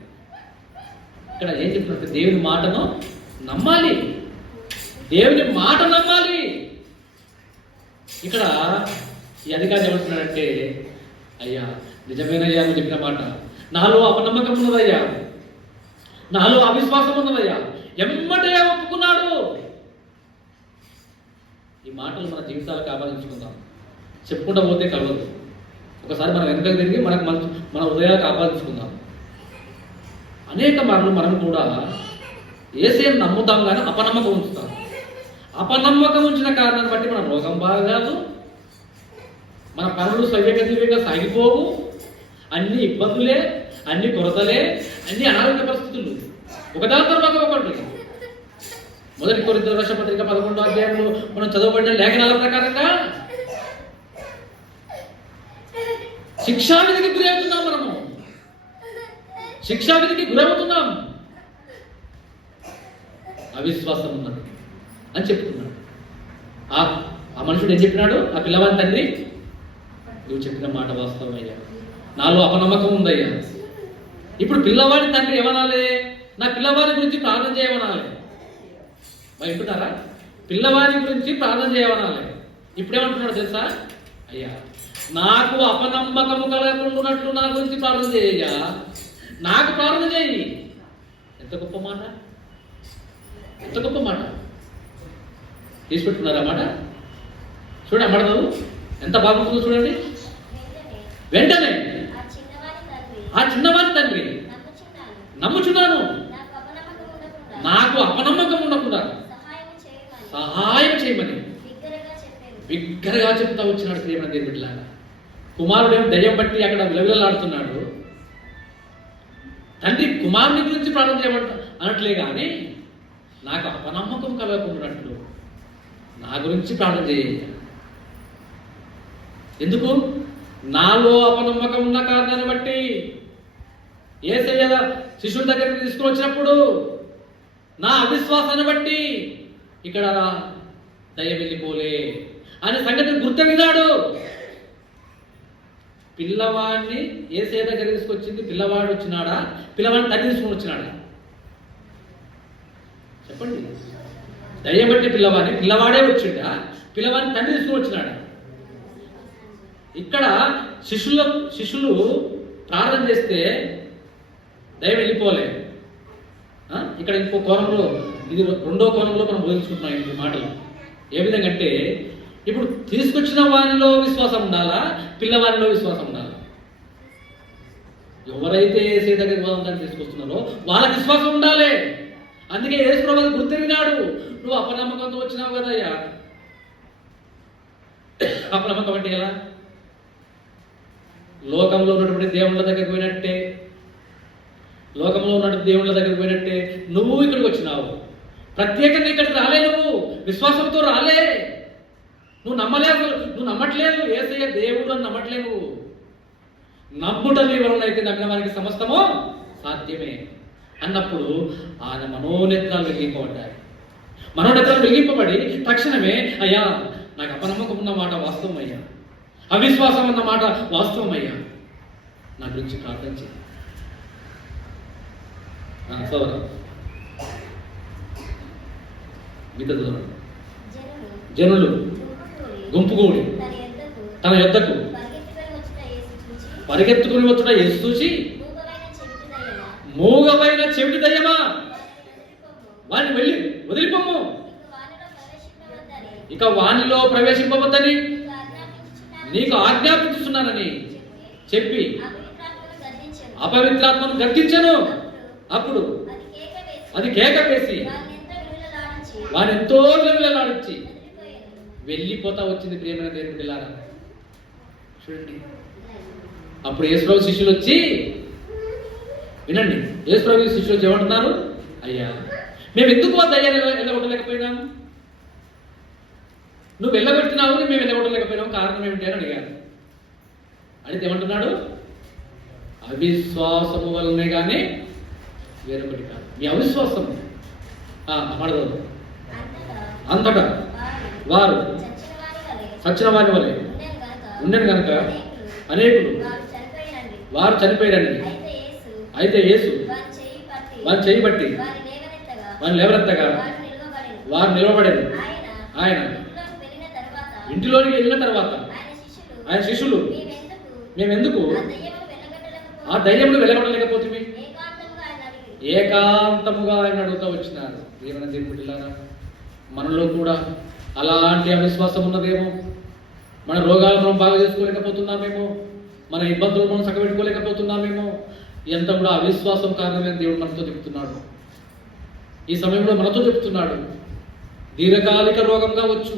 ఇక్కడ ఏం చెప్తున్నట్టు దేవుని మాటను నమ్మాలి, దేవుని మాట నమ్మాలి. ఇక్కడ ఈ అధికారి ఏమంటున్నాడంటే, అయ్యా నిజమేనయ్యా నువ్వు చెప్పిన మాట, నాలో అపనమ్మకం ఉన్నదయ్యా, నాలో అవిశ్వాసం ఉన్నదయ్యా, ఎమ్మటే ఒప్పుకున్నాడు. ఈ మాటలు మన జీవితాలకు ఆపాదించుకుందాం. చెప్పుకుంటూ పోతే కలవదు. ఒకసారి మనం వెనుకకు తిరిగి మన హృదయాలకు ఆపాదించుకుందాం. అనేక మార్లు మనం కూడా యేసుని నమ్ముతాం కానీ అపనమ్మకం ఉంచుతాం. అపనమ్మకం ఉంచిన కారణాన్ని బట్టి మన రోగం బాగాదు, మన పనులు సవ్యంగా సాగిపోవు, అన్ని ఇబ్బందులే, అన్ని కొరతలే, అన్ని అనారోగ్య పరిస్థితులు ఒకదాని తర్వాత ఒకటి. మొదటి కొరింథీయుల రాసిన పత్రిక 11వ అధ్యాయంలో మనం చదవబడిన లేఖనాల ప్రకారంగా శిక్షావిధికి గురవుతున్నాం. మనము శిక్షావిధికి గురవుతున్నాం. అవిశ్వాసం ఉన్నది అని చెప్పుకున్నాడు. ఆ మనుషుడు ఏం చెప్పినాడు? ఆ పిల్లవాడి తండ్రి, నువ్వు చెప్పిన మాట వాస్తవమయ్యా, నాలో అపనమ్మకం ఉందయ్యా. ఇప్పుడు పిల్లవాడి తండ్రి ఏమనాలి? నా పిల్లవాడి గురించి ప్రార్థన చేయమనాలి. మరి వింటున్నారా? పిల్లవాడి గురించి ప్రార్థన చేయమనాలి. ఇప్పుడేమంటున్నాడు తెలుసా? అయ్యా నాకు అపనమ్మకము కలగకుండాన్నట్లు నా గురించి ప్రార్థన చేయ్యా, నాకు ప్రార్థన చేయి. ఎంత గొప్ప మాట, ఎంత గొప్ప మాట తీసుపెట్టుకున్నారా మాట? చూడండి అమ్మడు ఎంత బాగుంటుందో చూడండి. వెంటనే ఆ చిన్నవాడి తండ్రి, నమ్ముచున్నాను, నాకు అపనమ్మకం ఉండకుండా సహాయం చేయమని బిగ్గరగా చెప్తా వచ్చినాడు. ప్రియమైన దేవుని బిడ్డలారా, కుమారుడేమో దయ్యం బట్టి అక్కడ విలవిలలాడుతున్నాడు. తండ్రి కుమారుని గురించి ప్రార్థన చేయమంట అనట్లే కానీ నాకు అపనమ్మకం కలగకున్నట్లు నా గురించి ప్రార్థన చేయాలి. ఎందుకు? నాలో అపనమ్మకం ఉన్న కారణాన్ని బట్టి యేసయ్య శిష్యుల దగ్గరికి తీసుకుని వచ్చినప్పుడు నా అవిశ్వాసాన్ని బట్టి ఇక్కడ దయ్యం వెళ్ళిపోలే అనే సంగతిని గుర్తెరిగినాడు. పిల్లవాడిని యేసయ్య దగ్గర తీసుకొచ్చింది పిల్లవాడు వచ్చినాడా, పిల్లవాడిని తండ్రి తీసుకుని వచ్చినాడా? చెప్పండి. దయ్యం బట్టి పిల్లవాడే వచ్చిండా, పిల్లవాడిని తండ్రి తీసుకుని వచ్చినాడా? ఇక్కడ శిష్యులు ప్రార్థన చేస్తే దయ్యం వెళ్ళిపోలే. ఇక్కడ ఇంకో కోణంలో, ఇది రెండో కోణంలో మనం బోధించుకుంటున్నాం ఈ మాటలు. ఏ విధంగా అంటే ఇప్పుడు తీసుకొచ్చిన వారిలో విశ్వాసం ఉండాలా, పిల్లవారిలో విశ్వాసం ఉండాలా? ఎవరైతే యేసయ్య దగ్గరికి పోదామని తీసుకొస్తున్నారో వాళ్ళకి విశ్వాసం ఉండాలి. అందుకే యేసు ప్రభువు గుర్తెరిగినాడు, నువ్వు అపనమ్మకంతో వచ్చినావు కదయ్యా. అపనమ్మకం అంటే ఎలా? లోకంలో ఉన్నటువంటి దేవుళ్ళ దగ్గరికి పోయినట్టే, లోకంలో ఉన్నటువంటి దేవుళ్ళ దగ్గరికి పోయినట్టే నువ్వు ఇక్కడికి వచ్చినావు. ప్రత్యేకంగా ఇక్కడికి రాలే, నువ్వు విశ్వాసంతో రాలే. నువ్వు నమ్మలేదు, నువ్వు నమ్మట్లేదు యేసయ్య దేవుడు అని నమ్మట్లేదు. నువ్వు నమ్ముట నీ వలన అయితే నమ్మిన వారికి సమస్తము సాధ్యమే అన్నప్పుడు ఆయన మనోనేత్రాలు వెలిగింపబడ్డాయి. మనోనేత్రాలు వెలిగింపబడి తక్షణమే అయ్యా నాకు అపనమ్మకం ఉన్న మాట వాస్తవం అయ్యా, అవిశ్వాసం అన్న మాట వాస్తవం అయ్యా, నా గురించి ప్రార్థన చేయి. సోదరా మిగతా జనులు గుంపుగూడి తన యొద్దకు పరిగెత్తుకుని వచ్చుట యేసు చూసి, మూగవైన చెవిటి దయ్యమా వాడిని వెళ్ళి వదిలిపోము, ఇక వానిలో ప్రవేశింపవద్దని నీకు ఆజ్ఞాపించుతున్నానని చెప్పి అపవిత్రాత్మను గద్దించను. అప్పుడు అది కేక వేసి వాని ఎంతో విలువలాడించి వెళ్ళిపోతా వచ్చింది. ప్రియమైన దేవుని బిడ్డలారా చూడండి, అప్పుడు యేసుప్రభు శిష్యులు వచ్చి, వినండి, యేసుప్రభు శిష్యులు వచ్చి ఏమంటున్నారు, అయ్యా మేము ఎందుకు ఆ దయ్యాన్ని వెళ్ళగొట్టలేకపోయినాము? నువ్వు వెళ్ళగొట్టినావు, మేము వెళ్ళగొట్టలేకపోయినాము, కారణం ఏమిటి అని అడిగారు. అడిగితే ఏమంటున్నాడు, అవిశ్వాసము వల్లనే కానీ వేరొకటి కాదు. మీ అవిశ్వాసము పడదు. అంతటా వారు సచ్చిన వారి వలె ఉండను కనుక అనేకులు వారు చనిపోయారని. అయితే యేసు వారిని చేయబట్టి వారిని లేవనెత్తగా వారు నిలవబడేది. ఆయన ఇంటిలోనికి వెళ్ళిన తర్వాత ఆయన శిష్యులు మేమెందుకు ఆ దయ్యములు వెలగొట్టలేకపోతుంది ఏకాంతముగా ఆయన అడుగుతూ వచ్చినారు. ఏమైనా దేవుడిలారా మనలో కూడా అలాంటి అవిశ్వాసం ఉన్నదేమో, మన రోగాలను మనం బాగా చేసుకోలేకపోతున్నామేమో, మన ఇబ్బందులు మనం చక్కబెట్టుకోలేకపోతున్నామేమో, ఎంత కూడా అవిశ్వాసం కారణమైన దేవుడు మనతో చెప్తున్నాడు. ఈ సమయంలో మనతో చెప్తున్నాడు, దీర్ఘకాలిక రోగం కావచ్చు,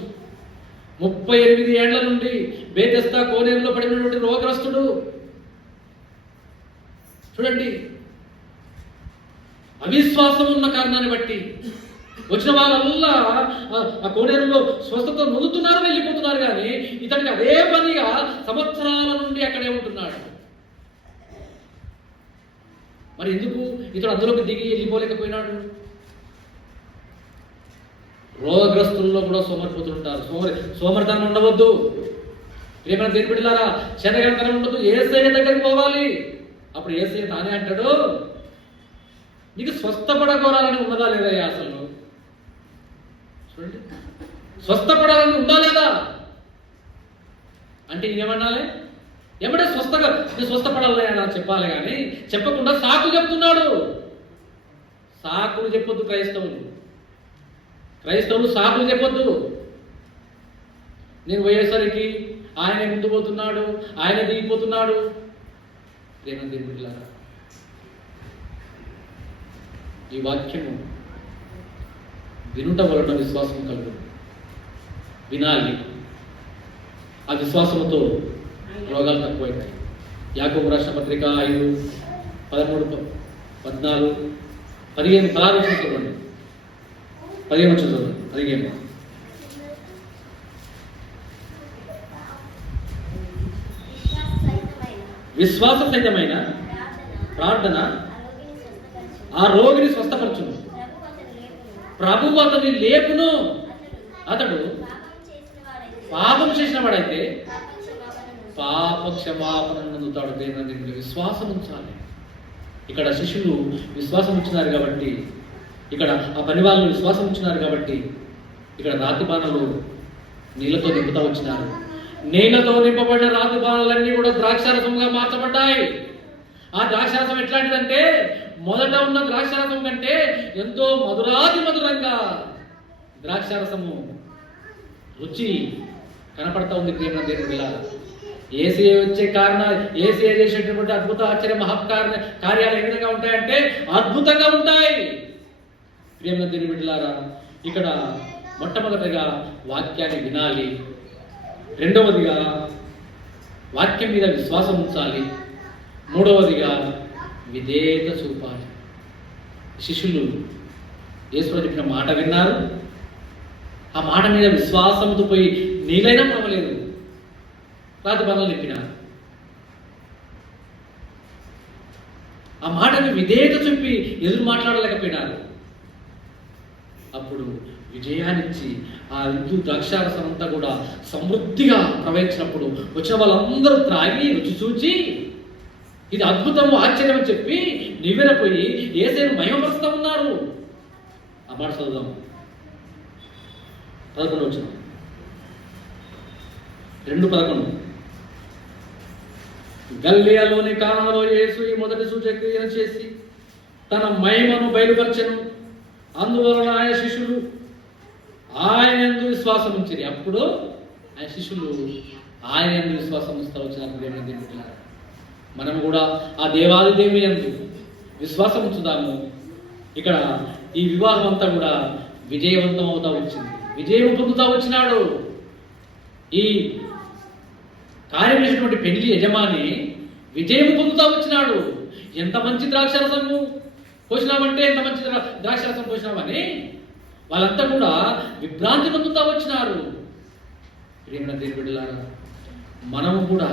38 ఏళ్ల నుండి బేతెస్తా కోనేరులో పడినటువంటి రోగగ్రస్తుడు చూడండి, అవిశ్వాసం ఉన్న కారణాన్ని బట్టి వచ్చిన వాళ్ళల్లా ఆ కోనేరులో స్వస్థత నొందుతున్నారు, వెళ్ళిపోతున్నారు. కానీ ఇతనికి అదే పనిగా సంవత్సరాల నుండి అక్కడే ఉంటున్నాడు. మరి ఎందుకు ఇతడు అందులోకి దిగి వెళ్ళిపోలేకపోయినాడు? రోగగ్రస్తుల్లో కూడా సోమరిపోతుంటారు. సోమరితనం ఉండవద్దు. ప్రియమైన దేవుని బిడ్డలారా, శనగతనం ఉండదు. యేసయ్య దగ్గరికి పోవాలి. అప్పుడు యేసయ్య తానే అంటాడు, నీకు స్వస్థపడగోరాలని ఉన్నదా లేదా? అసలు చూడండి, స్వస్థపడాలని ఉందా లేదా అంటే ఏమన్నాలి? ఏమంటే స్వస్థపడాలి అని చెప్పాలి. కానీ చెప్పకుండా సాకులు చెప్తున్నాడు. సాకులు చెప్పొద్దు క్రైస్తవులు సాకులు చెప్పొద్దు. నేను పోయేసరికి ఆయన ముందు పోతున్నాడు, ఆయన దిగిపోతున్నాడు. ప్రేమ దేవుడిలారా, ఈ వాక్యము వినుట వలన విశ్వాసం కలుగు. వినాలి. ఆ విశ్వాసంతో రోగాలు తక్కువైతాయి. యాకోబు రాసిన పత్రిక 5, 13, 14, 15, 16 చదవండి. 15 చదవండి. 15 విశ్వాస సహితమైన ప్రార్థన ఆ రోగిని స్వస్థపరచును. ప్రభువు అతని లేపును. అతడు పాపం చేసిన వాడైతే పాప క్షమాపణ పొందుతాడు. దేవుని విశ్వాసం ఉంచాలి. ఇక్కడ శిష్యులు విశ్వాసం ఉంచినారు కాబట్టి, ఇక్కడ ఆ పని వాళ్ళు విశ్వాసం ఉంచినారు కాబట్టి, ఇక్కడ రాతి బాణలు నీళ్ళతో నింపుతా వచ్చినారు. నీళ్ళతో నింపబడిన రాతి బాణలన్నీ కూడా ద్రాక్షారసంగా మార్చబడ్డాయి. ఆ ద్రాక్షారసం ఎట్లాంటిదంటే, మొదట ఉన్న ద్రాక్షారసం కంటే ఎంతో మధురాతి మధురంగా ద్రాక్షారసము రుచి కనపడతా ఉంది ప్రేమ దేవుని బిడ్డలారా. ఏసీఏ వచ్చే కారణాలు, ఏసీఏ చేసేటటువంటి అద్భుత ఆశ్చర్య కార్యాలు ఏ విధంగా ఉంటాయంటే అద్భుతంగా ఉంటాయి ప్రేమ దేవుని బిడ్డలారా. ఇక్కడ మొట్టమొదటిగా వాక్యాన్ని వినాలి, రెండవదిగా వాక్యం మీద విశ్వాసం ఉంచాలి, మూడవదిగా విధేయత చూపాలి. శిష్యులు యేసు చెప్పిన మాట విన్నారు, ఆ మాట మీద విశ్వాసంతో పోయి నీళ్ళైనా నమ్మలేదు, ప్రాతిపదనలు నింపినారు. ఆ మాటని విధేయత చూపి ఎదురు మాట్లాడలేకపోయినారు. అప్పుడు విజయాన్నిచ్చి ఆ ద్రాక్షారసం అంతా కూడా సమృద్ధిగా ప్రవహించినప్పుడు వచ్చిన వాళ్ళందరూ త్రాగి రుచి చూచి ఇది అద్భుతము ఆశ్చర్యం అని చెప్పి నివ్వెరపోయి యేసును మహిమపరుస్తూ ఉన్నారు. ఆ మాట చదువుదాం. 11 వచనం, 2:11. గలిలయలోని కానాలో యేసు ఈ మొదటి సూచక్రియను చేసి తన మహిమను బయలుపరచెను. అందువలన ఆయన శిష్యులు ఆయన యందు విశ్వాసం ఉంచిరి. అప్పుడు ఆయన శిష్యులు ఆయన యందు విశ్వాసం ఉంచుతా వచ్చిన మనం కూడా ఆ దేవాది దేవుని యందు విశ్వాసం ఉంచుదాము. ఇక్కడ ఈ వివాహం అంతా కూడా విజయవంతం అవుతా వచ్చింది, విజయం పొందుతా వచ్చినాడు. ఈ కార్యం చేసినటువంటి పెళ్లి యజమాని విజయం పొందుతా వచ్చినాడు. ఎంత మంచి ద్రాక్షరసము పోసినామంటే, ఎంత మంచి ద్రాక్షరసం పోసినామని వాళ్ళంతా కూడా విభ్రాంతి పొందుతా వచ్చినారు. ప్రియమైన దేవుని బిడ్డలారా, మనము కూడా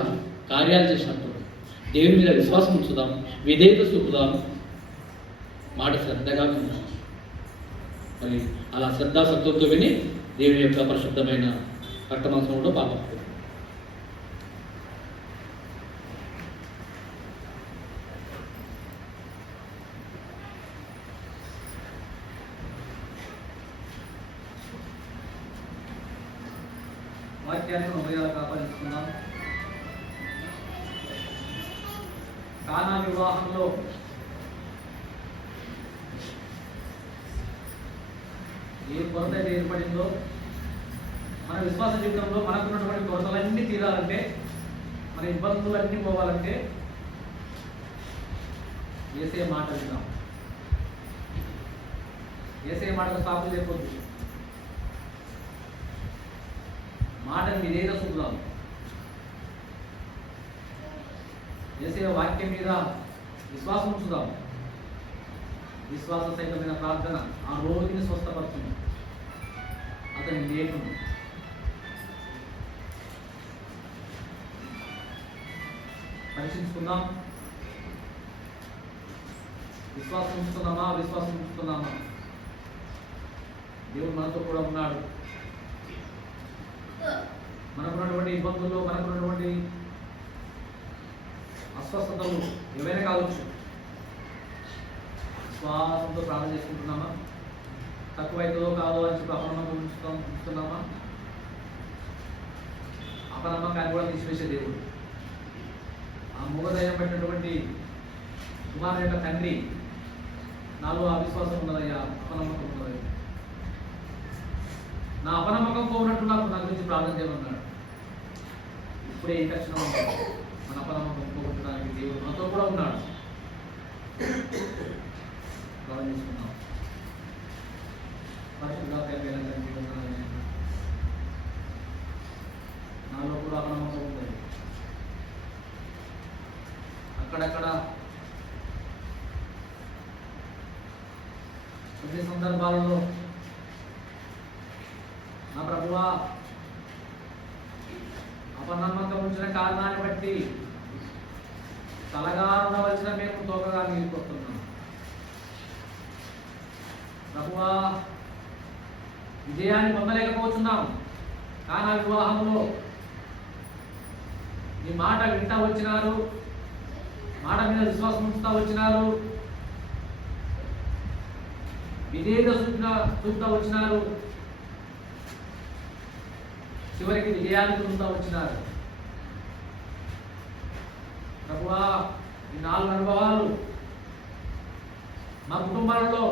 కార్యాలు చేసినప్పుడు దేవుని మీద విశ్వాసం ఉంచుదాం, విధేయత చూపుదాం, మాట శ్రద్ధగా విందాం. మరి అలా శ్రద్ధాశక్తులతో విని దేవుని యొక్క పరిశుద్ధమైన రక్తమాంసంలో పాపం. వాక్యాన్ని హృదయాలు కాపాడించుకుందాం. కానా వివాహంలో ఏ కొరత అయితే ఏర్పడిందో, మన విశ్వాస జీవితంలో మనకున్నటువంటి కొరతలన్నీ తీరాలంటే, మన ఇబ్బందులన్నీ పోవాలంటే యేసయ్య మాట విందాం. యేసయ్య మాటకు సాకు లేకపోతే మాటని విధేయత చూపుదాం. యేసయ్య వాక్యం మీద విశ్వాసం ఉంచుదాం. విశ్వాస సహితమైన ప్రార్థన ఆ రోగిని స్వస్థపరుచును, అతని లేకును. పరీక్షించుకుందాం. విశ్వాసం ఉంచుతున్నామా, విశ్వాసం ఉంచుతున్నామా? దేవుడు మనతో కూడా ఉన్నాడు. మనకున్నటువంటి ఇబ్బందులు, మనకున్నటువంటి అస్వస్థతలు ఏవైనా కావచ్చు, విశ్వాసంతో ప్రార్థన చేసుకుంటున్నామా? తక్కువైతుందో కాదో అని చెప్పి అపనమ్మకం ఉంచుతున్నామా? అపనమ్మకాన్ని కూడా తీసివేసే దేవుడు. ఆ మూగదయం పెట్టినటువంటి కుమారుని యొక్క తండ్రి, నాలో అవిశ్వాసం ఉన్నదయ్యా, అపనమ్మకం ఉన్నదయ్యా, నా అపనమ్మకం పోనట్టు నాకు నా గురించి ప్రార్థన చేయమన్నాడు. ఇప్పుడే ఈ కక్షణ మన అపనమ్మకం పోగొట్టడానికి దేవుడు మనతో కూడా ఉన్నాడు. ప్రార్థన చేసుకున్నాం. నాలో కూడా అపనమ్మకం ఉంది. అక్కడక్కడ కొన్ని సందర్భాలలో నా ప్రభువా, అపనమ్మకం ఉంచిన కారణాన్ని బట్టి తలగా ఉండవలసిన మేము తోకగా మిగిలిపోతున్నాం. ప్రభువా, విజయాన్ని పొందలేకపోతున్నాం. కానీ ఆ వివాహంలో నీ మాట వింటా వచ్చినారు, మాట మీద విశ్వాసం ఉంచుతా వచ్చినారు, విధేయత చూపుతా వచ్చినారు, చివరికి విజయాన్ని పొందుతా వచ్చినారు. ప్రభువా, ఈ 4 అనుభవాలు మా కుటుంబాలలో